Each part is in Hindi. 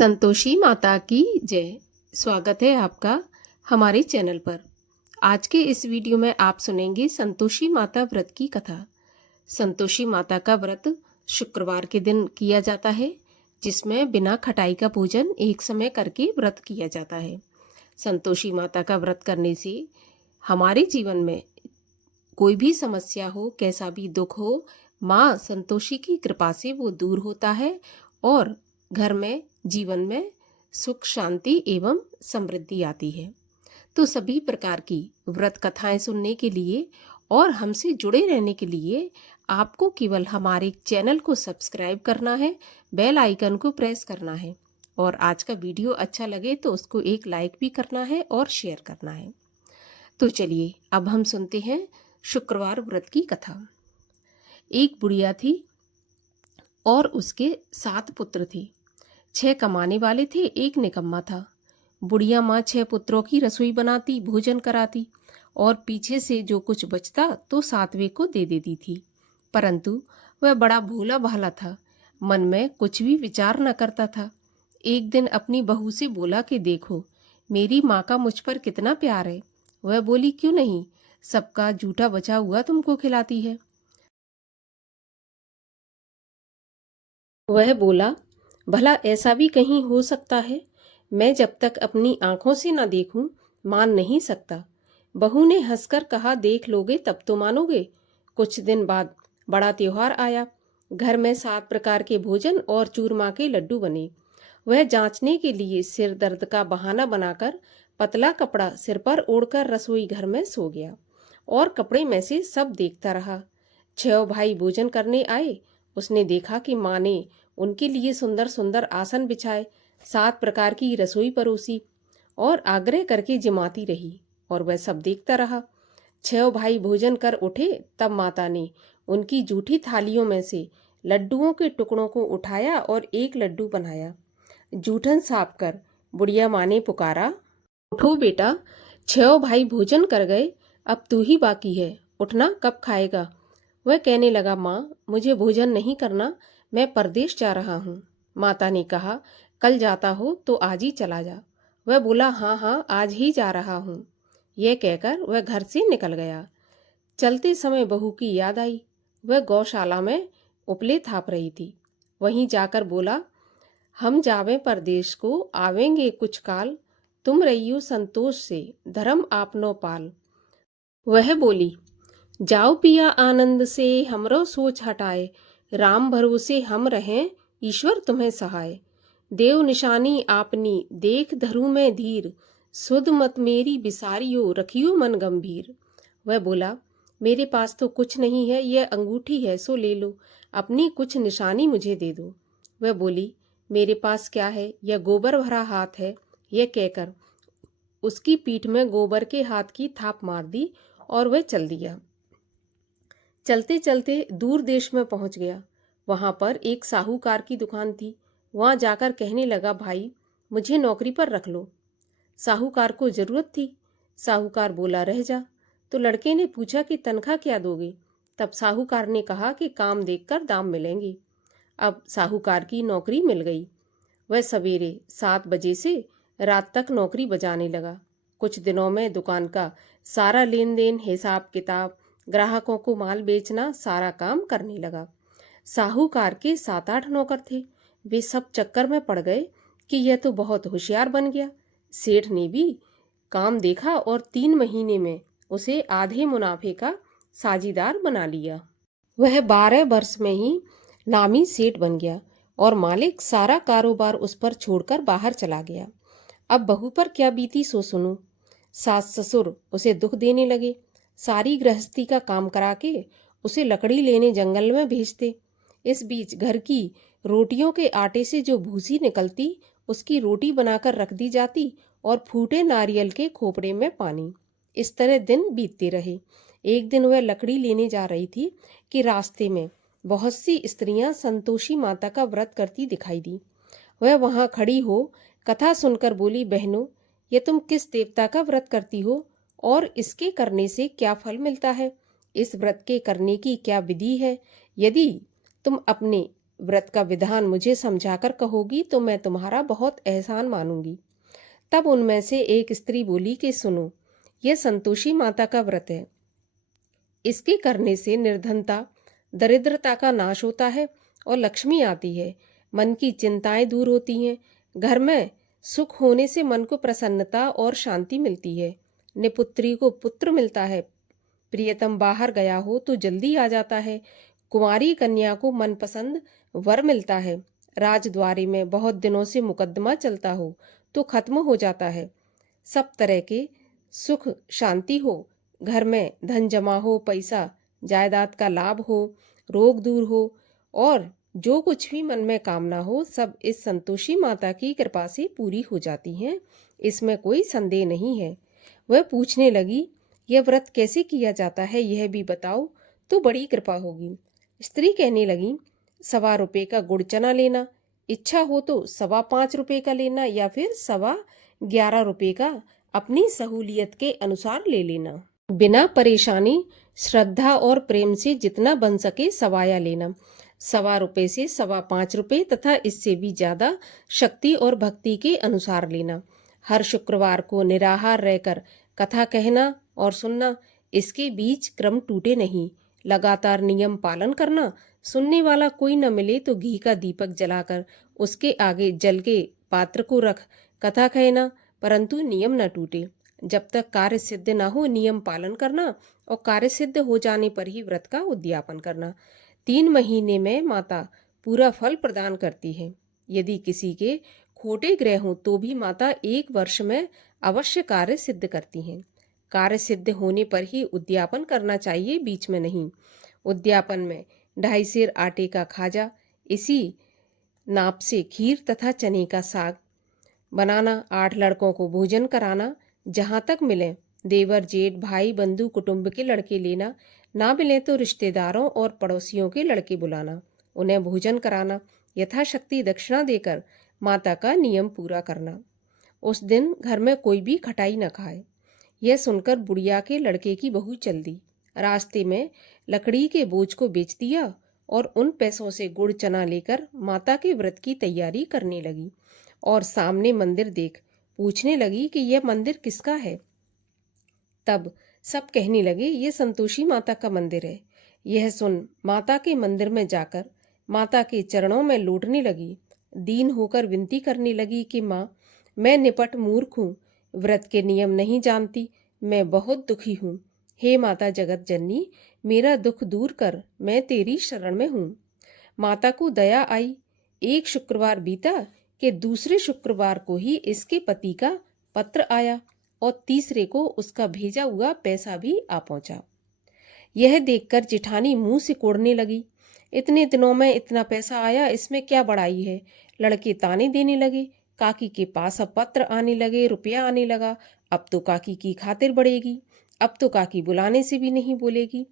संतोषी माता की जय। स्वागत है आपका हमारे चैनल पर। आज के इस वीडियो में आप सुनेंगे संतोषी माता व्रत की कथा। संतोषी माता का व्रत शुक्रवार के दिन किया जाता है, जिसमें बिना खटाई का भोजन एक समय करके व्रत किया जाता है। संतोषी माता का व्रत करने से हमारे जीवन में कोई भी समस्या हो, कैसा भी दुख हो, माँ संतोषी की कृपा से वो दूर होता है और घर में, जीवन में सुख, शांति एवं समृद्धि आती है। तो सभी प्रकार की व्रत कथाएं सुनने के लिए और हमसे जुड़े रहने के लिए आपको केवल हमारे चैनल को सब्सक्राइब करना है, बेल आइकन को प्रेस करना है और आज का वीडियो अच्छा लगे तो उसको एक लाइक भी करना है और शेयर करना है। तो चलिए अब हम सुनते हैं शुक्रवार व्रत की कथा। एक बुढ़िया थी और उसके 7 पुत्र थे। 6 कमाने वाले थे, एक निकम्मा था। बुढ़िया माँ 6 पुत्रों की रसोई बनाती, भोजन कराती और पीछे से जो कुछ बचता तो 7वें को दे देती थी। परंतु वह बड़ा भोला भाला था, मन में कुछ भी विचार न करता था। एक दिन अपनी बहू से बोला कि देखो, मेरी माँ का मुझ पर कितना प्यार है। वह बोली, क्यों नहीं, सबका जूठा बचा हुआ तुमको खिलाती है। वह बोला, भला ऐसा भी कहीं हो सकता है? मैं जब तक अपनी आंखों से न देखूं मान नहीं सकता। बहू ने हंसकर कहा, देख लोगे तब तो मानोगे। कुछ दिन बाद बड़ा त्योहार आया। घर में 7 प्रकार के भोजन और चूरमा के लड्डू बने। वह जांचने के लिए सिर दर्द का बहाना बनाकर पतला कपड़ा सिर पर ओढ़कर रसोई घर में सो गया और कपड़े में से सब देखता रहा। 6 भाई भोजन करने आए। उसने देखा कि माँ ने उनके लिए सुंदर सुंदर आसन बिछाए, 7 प्रकार की रसोई परोसी और आग्रह करके जिमाती रही और वह सब देखता रहा। 6 भाई भोजन कर उठे तब माता ने उनकी जूठी थालियों में से लड्डुओं के टुकड़ों को उठाया और एक लड्डू बनाया। जूठन साफ कर बुढ़िया माँ ने पुकारा, उठो बेटा, 6 भाई भोजन कर गए, अब तू ही बाकी है, उठना, कब खाएगा? वह कहने लगा, माँ मुझे भोजन नहीं करना, मैं परदेश जा रहा हूँ। माता ने कहा, कल जाता हो तो आज ही चला जा। वह बोला, हाँ हाँ आज ही जा रहा हूँ। यह कहकर वह घर से निकल गया। चलते समय बहू की याद आई। वह गौशाला में उपले थाप रही थी। वहीं जाकर बोला, हम जावे परदेश को, आवेंगे कुछ काल, तुम रहियो संतोष से, धर्म आपनो पाल। वह बोली, जाओ पिया आनंद से, हमरो सोच हटाए, राम भरोसे हम रहें, ईश्वर तुम्हें सहाय। देव निशानी आपनी, देख धरू में धीर, सुध मत मेरी बिसारियो, रखियो मन गंभीर। वह बोला, मेरे पास तो कुछ नहीं है, यह अंगूठी है सो ले लो, अपनी कुछ निशानी मुझे दे दो। वह बोली, मेरे पास क्या है, यह गोबर भरा हाथ है। यह कहकर उसकी पीठ में गोबर के हाथ की थाप मार दी और वह चल दिया। चलते चलते दूर देश में पहुंच गया। वहां पर एक साहूकार की दुकान थी। वहां जाकर कहने लगा, भाई मुझे नौकरी पर रख लो। साहूकार को जरूरत थी। साहूकार बोला, रह जा। तो लड़के ने पूछा कि तनख्वाह क्या दोगे? तब साहूकार ने कहा कि काम देखकर दाम मिलेंगे। अब साहूकार की नौकरी मिल गई। वह सवेरे 7 बजे से रात तक नौकरी बजाने लगा। कुछ दिनों में दुकान का सारा लेन देन, हिसाब किताब, ग्राहकों को माल बेचना, सारा काम करने लगा। साहूकार के 7-8 नौकर थे। वे सब चक्कर में पड़ गए कि यह तो बहुत होशियार बन गया। सेठ ने भी काम देखा और 3 महीने में उसे आधे मुनाफे का साझीदार बना लिया। वह 12 वर्ष में ही नामी सेठ बन गया और मालिक सारा कारोबार उस पर छोड़कर बाहर चला गया। अब बहू पर क्या बीती सो सुनो। सास ससुर उसे दुख देने लगे। सारी गृहस्थी का काम करा के उसे लकड़ी लेने जंगल में भेजते। इस बीच घर की रोटियों के आटे से जो भूसी निकलती, उसकी रोटी बनाकर रख दी जाती और फूटे नारियल के खोपड़े में पानी। इस तरह दिन बीतते रहे। एक दिन वह लकड़ी लेने जा रही थी कि रास्ते में बहुत सी स्त्रियां संतोषी माता का व्रत करती दिखाई दी। वह वहां खड़ी हो कथा सुनकर बोली, बहनों, ये तुम किस देवता का व्रत करती हो और इसके करने से क्या फल मिलता है? इस व्रत के करने की क्या विधि है? यदि तुम अपने व्रत का विधान मुझे समझाकर कहोगी तो मैं तुम्हारा बहुत एहसान मानूंगी। तब उनमें से एक स्त्री बोली कि सुनो, यह संतोषी माता का व्रत है। इसके करने से निर्धनता, दरिद्रता का नाश होता है और लक्ष्मी आती है। मन की चिंताएं दूर होती हैं। घर में सुख होने से मन को प्रसन्नता और शांति मिलती है। निपुत्री को पुत्र मिलता है। प्रियतम बाहर गया हो तो जल्दी आ जाता है। कुंवारी कन्या को मनपसंद वर मिलता है। राजद्वारी में बहुत दिनों से मुकदमा चलता हो तो खत्म हो जाता है। सब तरह के सुख शांति हो, घर में धन जमा हो, पैसा जायदाद का लाभ हो, रोग दूर हो और जो कुछ भी मन में कामना हो, सब इस संतोषी माता की कृपा से पूरी हो जाती हैं। इसमें कोई संदेह नहीं है। वह पूछने लगी, यह व्रत कैसे किया जाता है, यह भी बताओ तो बड़ी कृपा होगी। स्त्री कहने लगी, 1.25 का गुड़ चना लेना, इच्छा हो तो 5.25 रुपये का लेना या फिर 11.25 रुपये का अपनी सहूलियत के अनुसार ले लेना। बिना परेशानी, श्रद्धा और प्रेम से जितना बन सके सवाया लेना। 1.25 से 5.25 रुपये तथा इससे भी ज्यादा शक्ति और भक्ति के अनुसार लेना। हर शुक्रवार को निराहार रहकर कथा कहना और सुनना। इसके बीच क्रम टूटे नहीं। लगातार नियम पालन करना। सुनने वाला कोई न मिले तो घी का दीपक जलाकर उसके आगे जल के पात्र को रख कथा कहना, परंतु नियम न टूटे। जब तक कार्य सिद्ध न हो नियम पालन करना और कार्य सिद्ध हो जाने पर ही व्रत का उद्यापन करना। 3 महीने में माता पूरा फल प्रदान करती है। यदि किसी के खोटे ग्रह हों तो भी माता 1 वर्ष में अवश्य कार्य सिद्ध करती हैं। कार्य सिद्ध होने पर ही उद्यापन करना चाहिए, बीच में नहीं। उद्यापन में 2.5 सेर आटे का खाजा, इसी नाप से खीर तथा चने का साग बनाना, 8 लड़कों को भोजन कराना, जहाँ तक मिले देवर जेठ भाई बंधु कुटुंब के लड़के लेना, ना मिले तो रिश्तेदारों और पड़ोसियों के लड़के बुलाना, उन्हें भोजन कराना, यथाशक्ति दक्षिणा देकर माता का नियम पूरा करना। उस दिन घर में कोई भी खटाई न खाए। यह सुनकर बुढ़िया के लड़के की बहू चल दी। रास्ते में लकड़ी के बोझ को बेच दिया और उन पैसों से गुड़ चना लेकर माता के व्रत की तैयारी करने लगी और सामने मंदिर देख पूछने लगी कि यह मंदिर किसका है। तब सब कहने लगे, यह संतोषी माता का मंदिर है। यह सुन माता के मंदिर में जाकर माता के चरणों में लौटने लगी। दीन होकर विनती करने लगी कि माँ, मैं निपट मूर्ख हूँ, व्रत के नियम नहीं जानती, मैं बहुत दुखी हूँ। हे माता जगत जननी, मेरा दुख दूर कर, मैं तेरी शरण में हूँ। माता को दया आई। एक शुक्रवार बीता कि दूसरे शुक्रवार को ही इसके पति का पत्र आया और तीसरे को उसका भेजा हुआ पैसा भी आ पहुंचा। यह देखकर जिठानी मुंह से कोड़ने लगी। इतने दिनों में इतना पैसा आया, इसमें क्या बड़ाई है। लड़के ताने देने लगे। काकी के पास अब पत्र आने लगे, रुपया आने लगा। अब तो काकी की खातिर बढ़ेगी, अब तो काकी बुलाने से भी नहीं बोलेगी।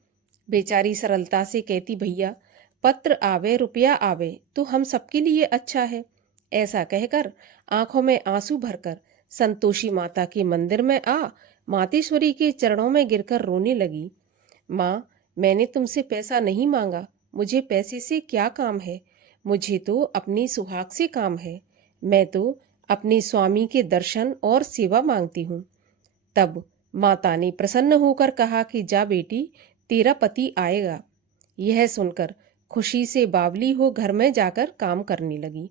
बेचारी सरलता से कहती, भैया पत्र आवे रुपया आवे तो हम सबके लिए अच्छा है। ऐसा कहकर आंखों में आंसू भरकर संतोषी माता के मंदिर में आ मातेश्वरी के चरणों में गिरकर रोने लगी। माँ, मैंने तुमसे पैसा नहीं मांगा, मुझे पैसे से क्या काम है, मुझे तो अपनी सुहाग से काम है। मैं तो अपने स्वामी के दर्शन और सेवा मांगती हूँ। तब माता ने प्रसन्न होकर कहा कि जा बेटी, तेरा पति आएगा। यह सुनकर खुशी से बावली हो घर में जाकर काम करने लगी।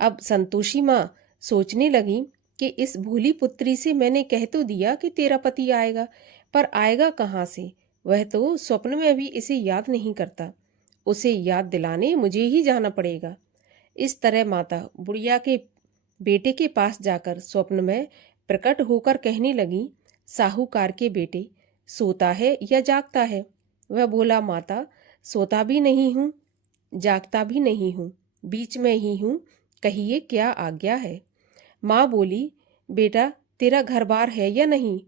अब संतोषी माँ सोचने लगी कि इस भोली पुत्री से मैंने कह तो दिया कि तेरा पति आएगा, पर आएगा कहाँ से। वह तो स्वप्न में भी इसे याद नहीं करता, उसे याद दिलाने मुझे ही जाना पड़ेगा। इस तरह माता बुढ़िया के बेटे के पास जाकर स्वप्न में प्रकट होकर कहने लगी, साहूकार के बेटे, सोता है या जागता है। वह बोला, माता सोता भी नहीं हूँ, जागता भी नहीं हूँ, बीच में ही हूँ, कहिए क्या आज्ञा है। माँ बोली, बेटा तेरा घर बार है या नहीं।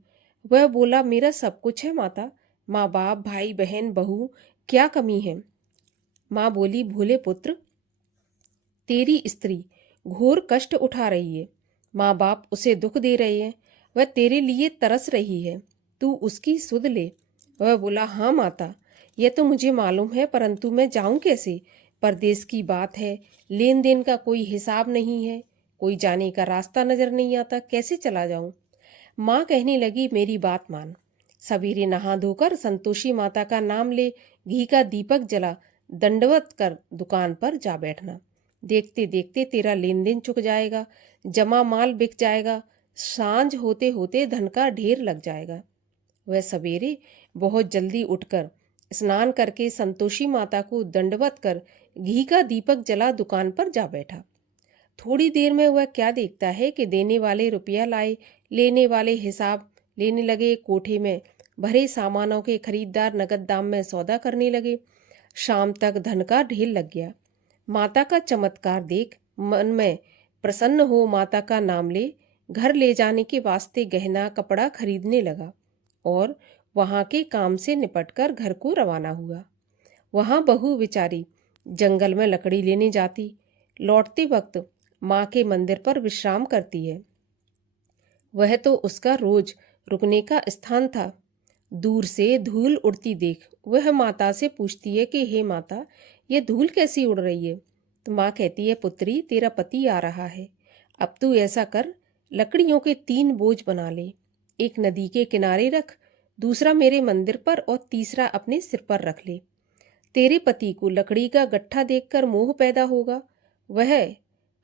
वह बोला, मेरा सब कुछ है माता, माँ बाप भाई बहन बहू, क्या कमी है। माँ बोली, भोले पुत्र, तेरी स्त्री घोर कष्ट उठा रही है, माँ बाप उसे दुख दे रहे हैं, वह तेरे लिए तरस रही है, तू उसकी सुध ले। वह बोला, हाँ माता, यह तो मुझे मालूम है, परंतु मैं जाऊं कैसे, परदेश की बात है, लेन देन का कोई हिसाब नहीं है, कोई जाने का रास्ता नजर नहीं आता, कैसे चला जाऊं। माँ कहने लगी, मेरी बात मान। सवेरे नहा धोकर संतोषी माता का नाम ले, घी का दीपक जला, दंडवत कर दुकान पर जा बैठना। देखते देखते तेरा लेन देन चुक जाएगा, जमा माल बिक जाएगा, सांझ होते होते धन का ढेर लग जाएगा। वह सवेरे बहुत जल्दी उठकर स्नान करके संतोषी माता को दंडवत कर घी का दीपक जला दुकान पर जा बैठा। थोड़ी देर में वह क्या देखता है कि देने वाले रुपया लाए, लेने वाले हिसाब लेने लगे, कोठे में भरे सामानों के खरीदार नगद दाम में सौदा करने लगे। शाम तक धन का ढेर लग गया। माता का चमत्कार देख मन में प्रसन्न हो माता का नाम ले घर ले जाने के वास्ते गहना कपड़ा खरीदने लगा और वहां के काम से निपटकर घर को रवाना हुआ। वहां बहू बेचारी जंगल में लकड़ी लेने जाती, लौटते वक्त माँ के मंदिर पर विश्राम करती है। वह तो उसका रोज रुकने का स्थान था। दूर से धूल उड़ती देख वह माता से पूछती है कि हे माता, ये धूल कैसी उड़ रही है। तो माँ कहती है, पुत्री तेरा पति आ रहा है, अब तू ऐसा कर, लकड़ियों के 3 बोझ बना ले, एक नदी के किनारे रख, दूसरा मेरे मंदिर पर और तीसरा अपने सिर पर रख ले। तेरे पति को लकड़ी का गट्ठा देखकर मोह पैदा होगा, वह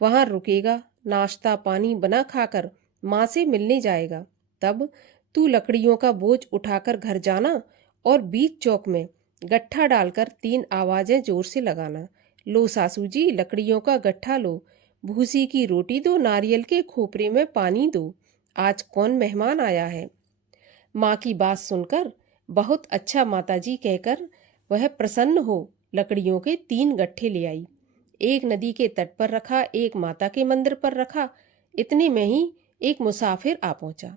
वहां रुकेगा, नाश्ता पानी बना खाकर माँ से मिलने जाएगा। तब तू लकड़ियों का बोझ उठाकर घर जाना और बीच चौक में गट्ठा डालकर 3 आवाजें जोर से लगाना, लो सासू जी लकड़ियों का गट्ठा लो, भूसी की रोटी दो, नारियल के खोपरे में पानी दो, आज कौन मेहमान आया है। माँ की बात सुनकर बहुत अच्छा माताजी कहकर वह प्रसन्न हो लकड़ियों के 3 गट्ठे ले आई। एक नदी के तट पर रखा, एक माता के मंदिर पर रखा। इतने में ही एक मुसाफिर आ पहुंचा।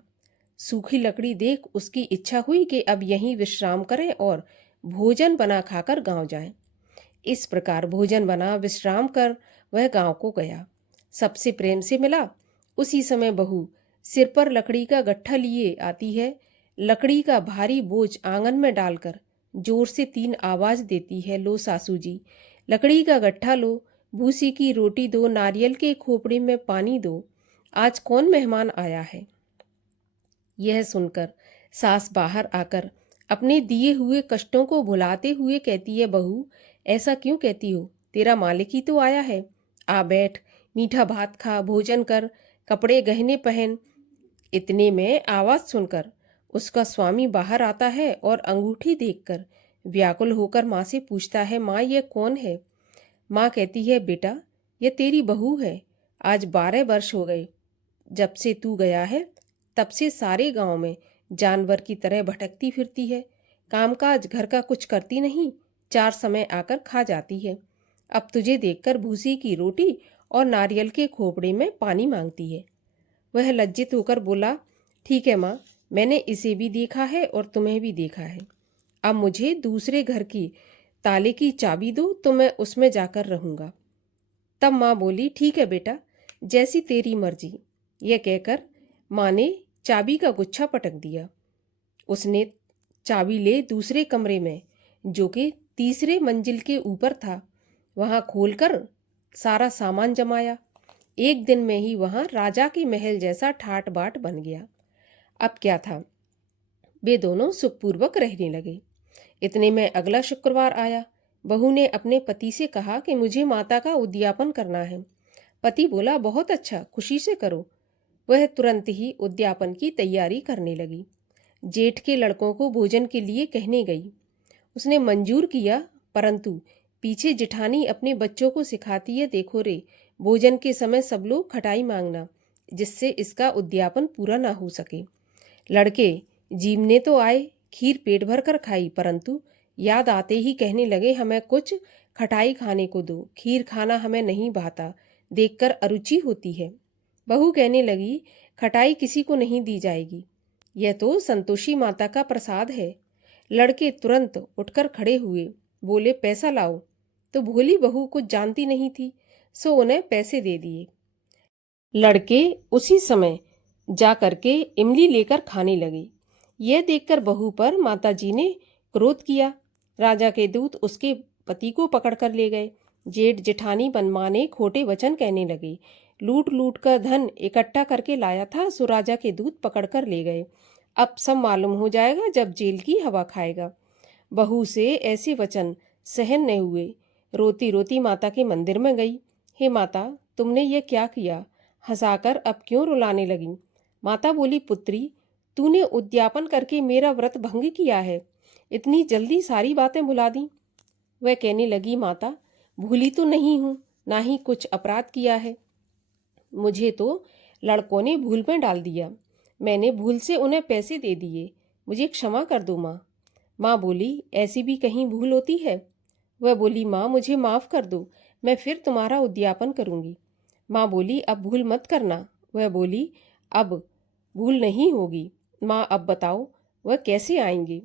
सूखी लकड़ी देख उसकी इच्छा हुई कि अब यहीं विश्राम करें और भोजन बना खाकर गांव जाएं। इस प्रकार भोजन बना विश्राम कर वह गांव को गया। सबसे प्रेम से मिला। उसी समय बहू सिर पर लकड़ी का गट्ठा लिए आती है। लकड़ी का भारी बोझ आंगन में डालकर जोर से 3 आवाज देती है, लो सासू जी लकड़ी का गट्ठा लो, भूसी की रोटी दो, नारियल के खोपड़े में पानी दो, आज कौन मेहमान आया है। यह सुनकर सास बाहर आकर अपने दिए हुए कष्टों को भुलाते हुए कहती है, बहू ऐसा क्यों कहती हो, तेरा मालिक ही तो आया है, आ बैठ, मीठा भात खा, भोजन कर, कपड़े गहने पहन। इतने में आवाज सुनकर उसका स्वामी बाहर आता है और अंगूठी देखकर व्याकुल होकर माँ से पूछता है, माँ ये कौन है। माँ कहती है, बेटा ये तेरी बहू है, आज 12 वर्ष हो गए जब से तू गया है, तब से सारे गांव में जानवर की तरह भटकती फिरती है, कामकाज घर का कुछ करती नहीं, 4 समय आकर खा जाती है। अब तुझे देखकर भूसी की रोटी और नारियल के खोपड़े में पानी मांगती है। वह लज्जित होकर बोला, ठीक है माँ, मैंने इसे भी देखा है और तुम्हें भी देखा है, अब मुझे दूसरे घर की ताले की चाबी दो तो मैं उसमें जाकर रहूंगा। तब माँ बोली, ठीक है बेटा, जैसी तेरी मर्जी। यह कहकर माँ ने चाबी का गुच्छा पटक दिया। उसने चाबी ले दूसरे कमरे में, जो कि तीसरे मंजिल के ऊपर था, वहां खोलकर सारा सामान जमाया। एक दिन में ही वहां राजा के महल जैसा ठाट बाट बन गया। अब क्या था, वे दोनों सुखपूर्वक रहने लगे। इतने में अगला शुक्रवार आया। बहू ने अपने पति से कहा कि मुझे माता का उद्यापन करना है। पति बोला, बहुत अच्छा, खुशी से करो। वह तुरंत ही उद्यापन की तैयारी करने लगी। जेठ के लड़कों को भोजन के लिए कहने गई। उसने मंजूर किया, परंतु पीछे जिठानी अपने बच्चों को सिखाती है, देखो रे, भोजन के समय सब लोग खटाई मांगना, जिससे इसका उद्यापन पूरा ना हो सके। लड़के जीवने तो आए, खीर पेट भर कर खाई, परंतु याद आते ही कहने लगे, हमें कुछ खटाई खाने को दो, खीर खाना हमें नहीं भाता, देखकर अरुचि होती है। बहू कहने लगी, खटाई किसी को नहीं दी जाएगी, यह तो संतोषी माता का प्रसाद है। लड़के तुरंत उठकर खड़े हुए, बोले, पैसा लाओ। तो भोली बहू कुछ जानती नहीं थी, सो उन्हें पैसे दे दिए। लड़के उसी समय जा करके इमली लेकर खाने लगे। यह देखकर बहू पर माताजी ने क्रोध किया। राजा के दूत उसके पति को पकड़ कर ले गए। जेठ जेठानी बनमाने खोटे वचन कहने लगे। लूट लूट कर धन इकट्ठा करके लाया था, सो राजा के दूत पकड़ कर ले गए। अब सब मालूम हो जाएगा जब जेल की हवा खाएगा। बहू से ऐसे वचन सहन नहीं हुए। रोती रोती माता के मंदिर में गई। हे माता, तुमने ये क्या किया? हंसाकर अब क्यों रुलाने लगी? माता बोली, पुत्री, तूने उद्यापन करके मेरा व्रत भंग किया है। इतनी जल्दी सारी बातें भुला दी। वह कहने लगी, माता, भूली तो नहीं हूँ, ना ही कुछ अपराध किया है। मुझे तो लड़कों ने भूल में डाल दिया। मैंने भूल से उन्हें पैसे दे दिए। मुझे क्षमा कर दो माँ। माँ बोली, ऐसी भी कहीं भूल होती है? वह बोली, माँ, मुझे माफ़ कर दो, मैं फिर तुम्हारा उद्यापन करूँगी। माँ बोली, अब भूल मत करना। वह बोली, अब भूल नहीं होगी। माँ, अब बताओ वह कैसे आएंगे?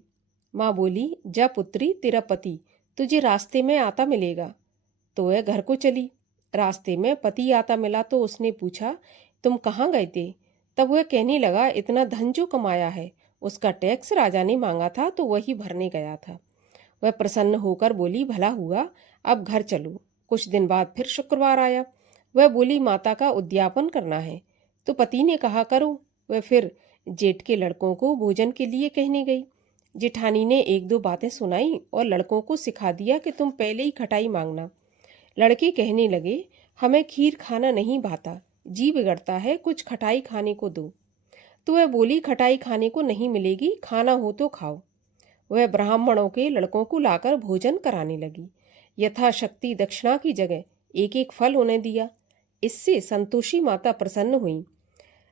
माँ बोली, जा पुत्री, तेरा पति तुझे रास्ते में आता मिलेगा। तो वह घर को चली। रास्ते में पति आता मिला तो उसने पूछा, तुम कहाँ गए थे? तब वह कहने लगा, इतना धन जो कमाया है उसका टैक्स राजा ने मांगा था तो वही भरने गया था। वह प्रसन्न होकर बोली, भला हुआ, अब घर चलो। कुछ दिन बाद फिर शुक्रवार आया। वह बोली, माता का उद्यापन करना है। तो पति ने कहा, करो। वह फिर जेठ के लड़कों को भोजन के लिए कहने गई। जेठानी ने एक दो बातें सुनाई और लड़कों को सिखा दिया कि तुम पहले ही खटाई मांगना। लड़के कहने लगे, हमें खीर खाना नहीं भाता, जी बिगड़ता है, कुछ खटाई खाने को दो। तो वह बोली, खटाई खाने को नहीं मिलेगी, खाना हो तो खाओ। वह ब्राह्मणों के लड़कों को लाकर भोजन कराने लगी। यथाशक्ति दक्षिणा की जगह एक एक फल उन्हें दिया। इससे संतोषी माता प्रसन्न हुई।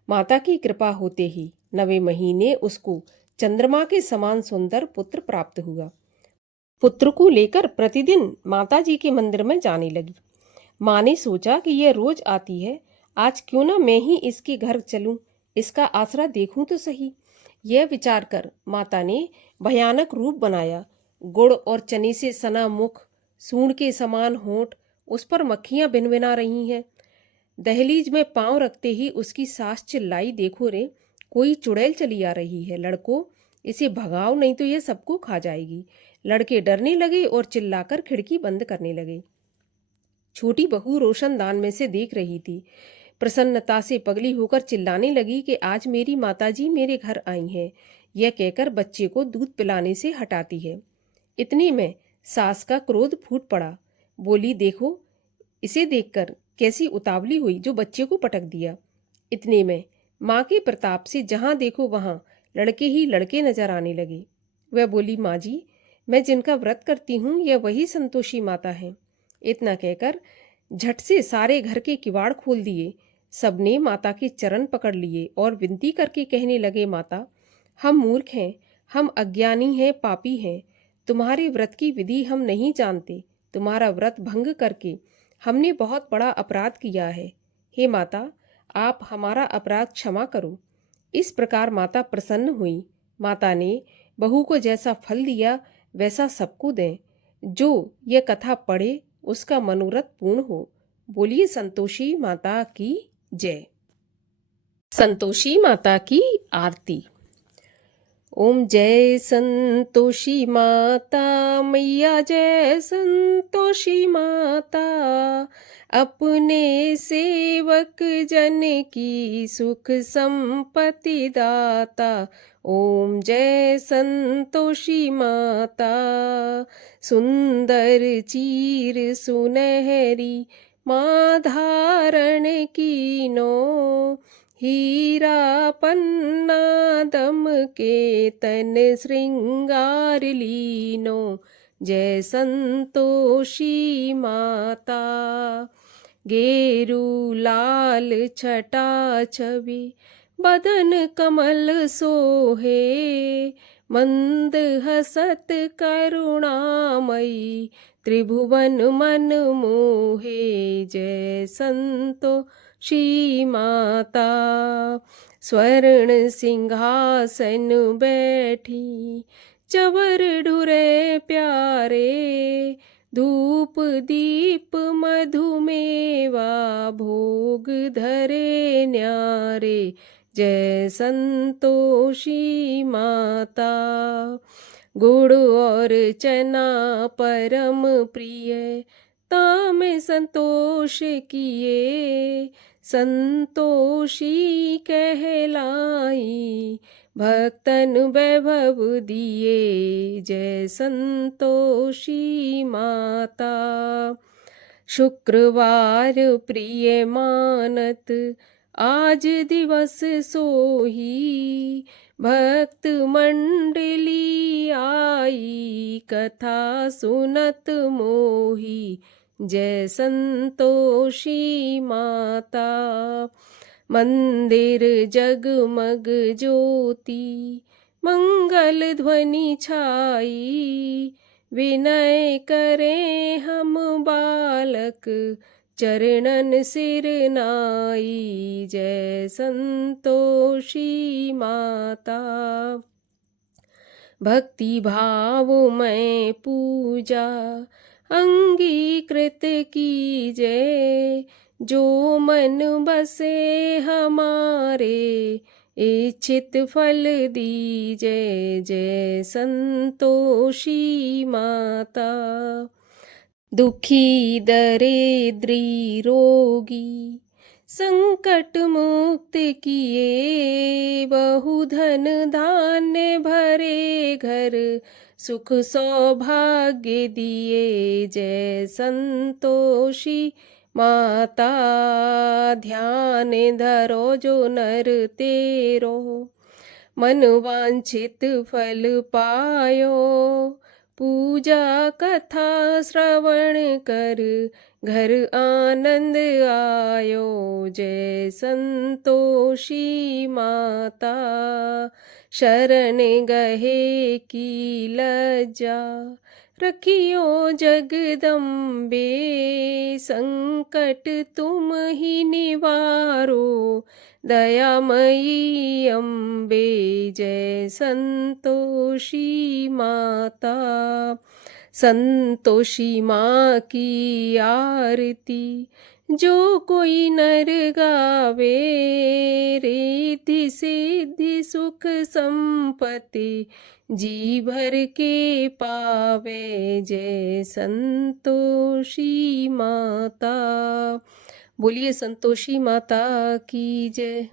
माता की कृपा होते ही 9वें महीने उसको चंद्रमा के समान सुंदर पुत्र प्राप्त हुआ। पुत्र को लेकर प्रतिदिन माता जी के मंदिर में जाने लगी। माँ ने सोचा कि यह रोज आती है, आज क्यों ना मैं ही इसके घर चलूं, इसका आसरा देखूं तो सही। यह विचार कर माता ने भयानक रूप बनाया। गुड़ और चने से सना मुख, सूंड के समान होंठ, उस पर मक्खियां भिनभिना रही हैं। दहलीज में पांव रखते ही उसकी सास चिल्लाई, देखो रे, कोई चुड़ैल चली आ रही है, लड़को इसे भगाओ नहीं तो यह सबको खा जाएगी। लड़के डरने लगे और चिल्लाकर खिड़की बंद करने लगे। छोटी बहू रोशनदान में से देख रही थी। प्रसन्नता से पगली होकर चिल्लाने लगी कि आज मेरी माताजी मेरे घर आई हैं। यह कहकर बच्चे को दूध पिलाने से हटाती है। इतने में सास का क्रोध फूट पड़ा। बोली, देखो इसे देखकर कैसी उतावली हुई, जो बच्चे को पटक दिया। इतने में माँ के प्रताप से जहाँ देखो वहाँ लड़के ही लड़के नजर आने लगे। वह बोली, माँ जी, मैं जिनका व्रत करती हूँ यह वही संतोषी माता है। इतना कहकर झट से सारे घर के किवाड़ खोल दिए। सबने माता के चरण पकड़ लिए और विनती करके कहने लगे, माता, हम मूर्ख हैं, हम अज्ञानी हैं, पापी हैं। तुम्हारे व्रत की विधि हम नहीं जानते। तुम्हारा व्रत भंग करके हमने बहुत बड़ा अपराध किया है। हे माता, आप हमारा अपराध क्षमा करो। इस प्रकार माता प्रसन्न हुई। माता ने बहू को जैसा फल दिया वैसा सबको दें। जो यह कथा पढ़े उसका मनोरथ पूर्ण हो। बोलिए संतोषी माता की जय। संतोषी माता की आरती। ओम जय संतोषी माता मैया, जय संतोषी माता, अपने सेवक जन की सुख संपत्ति दाता। ओम जय संतोषी माता। सुंदर चीर सुनहरी माँ धारण कीनो, हीरा पन्ना दम के तन श्रृंगार लीनो। जय संतोषी माता। गेरू लाल छटा छवि बदन कमल सोहे, मंद हसत करुणामयी त्रिभुवन मन मोहे। जय संतोषी माता। स्वर्ण सिंहासन बैठी चवर ढुरे प्यारे, धूप दीप मधुमेवा भोग धरे न्यारे। जय संतोषी माता। गुड़ और चना परम प्रिय तामें संतोष किए, संतोषी कहलाई। भक्तन वैभव दिए, जय संतोषी माता। शुक्रवार प्रिय मानत, आज दिवस सोही। भक्त मंडली आई, कथा सुनत मोही। जय संतोषी माता। मंदिर जगमग ज्योति, मंगल ध्वनि छाई। विनय करें हम बालक, चरणन सिर नाई। जय संतोषी माता। भक्ति भाव में पूजा अंगीकृत कीजय। जो मन बसे हमारे, इच्छित फल दीजय। जय संतोषी माता। दुखी दरिद्री रोगी, संकट मुक्त किए। बहुधन धान्य भरे घर, सुख सौभाग्य दिए। जय संतोषी माता। ध्यान धरो जो नर तेरो, मन वांछित फल पायो। पूजा कथा श्रवण कर, घर आनंद आयो। जय संतोषी माता। शरण गहे की लज्जा, रखियो जगदम्बे। संकट तुम ही निवारो, दयामयी अम्बे। जय संतोषी माता। संतोषी माँ की आरती, जो कोई नर गावे। रिद्धि सिद्धि सुख संपत्ति, जी भर के पावे। जय संतोषी माता। बोलिए संतोषी माता की जय।